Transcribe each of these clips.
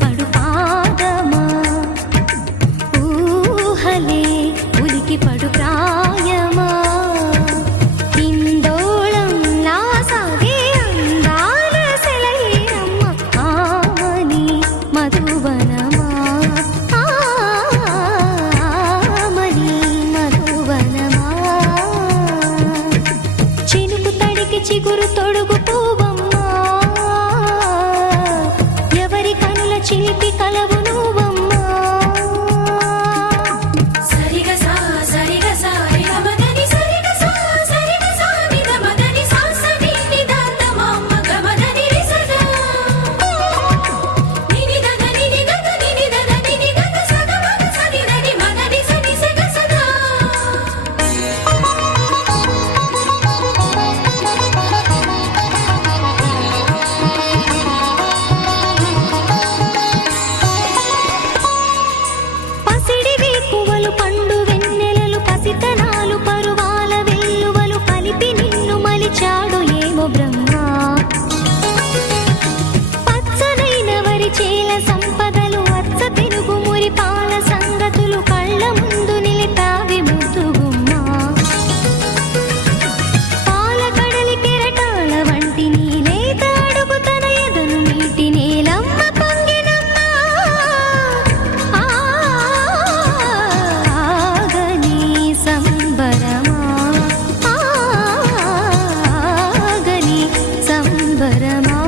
పడు పాదమా ఊహలే ఉలికి పడు ప్రాయమా ఇందోళం నా సాగే అందాల సెలయేరమ్మ ఆమని మధువనమా ఆమని మధువనమా చినుకు తడికి చిగురు తొడుగు పూవమ్మా ఎవరి కనుల చిలిపి కలవు నువ్వమ్మా సరిగా సా సరిగా సా నిగమదని సరిగా సా సరిగా సా నిగమదని సా సని నిదాత మామ గమదని రిసదా నినిదద నినిదద నినిదద నినిదద సద మగ సని దని మగని సని సగ సదా పసిడి వేకువలు పండు వెన్నెలలు పసితనాలు పరువాల వెల్లువలు కలిపి నిన్ను మలిచాడు ఏమో బ్రహ్మ పచ్చనైన వరి చేల సంపదలు అచ్చ తెలుగు మురి పాల సంగతులు కళ్ళ ముందు నిలితావి ముద్దుగుమ్మ పాల కడలి కెరటాల వంటి నీలేత అడుగు తన ఎదను నీటి నేలమ్మ పొంగినమ్మ ఆగని సంబరమా ఆగని సంబరమా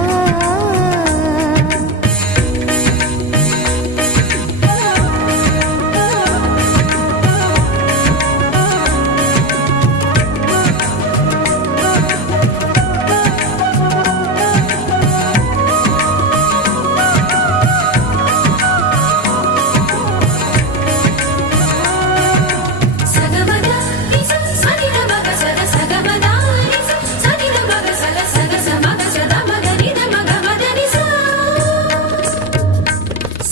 సగమగ నిస సనిద మగ సద సగమగ నిస సనిద మగ సద సగ సమగ సద మగ నిద మగ మద నిస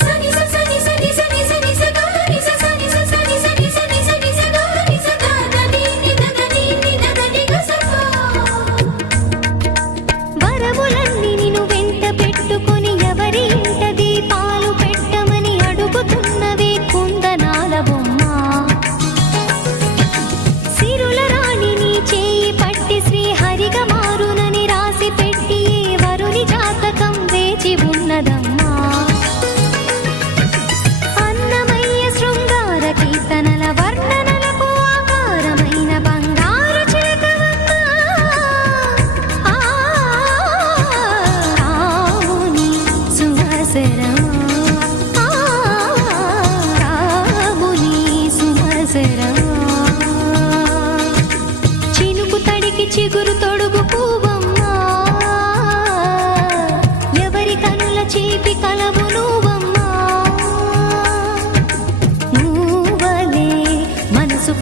సని స సని సని సని సని స గ నిస సని స సని సని సని సని స గ నిస ద ద ని ని ద ద ని ని ద ద ని గ స ప వరములన్నీ నిన్ను వెంట పెట్టుకొని ఎవరి ఇంట దీపాలు పెట్టమని అడుగుతున్నవే కుందనాల బొమ్మ సిరుల రాణి నీ చేయి పట్టి శ్రీహరిగా మారునని రాసి పెట్టి ఏ వరుని జాతకం వేచి ఉన్నదమ్మా అన్నమయ్య శృంగార కీర్తనల వర్ణనలకు ఆకారమైన బంగారు చిలకవమ్మ రాముని సుమసరమా రాముని సుమసరమా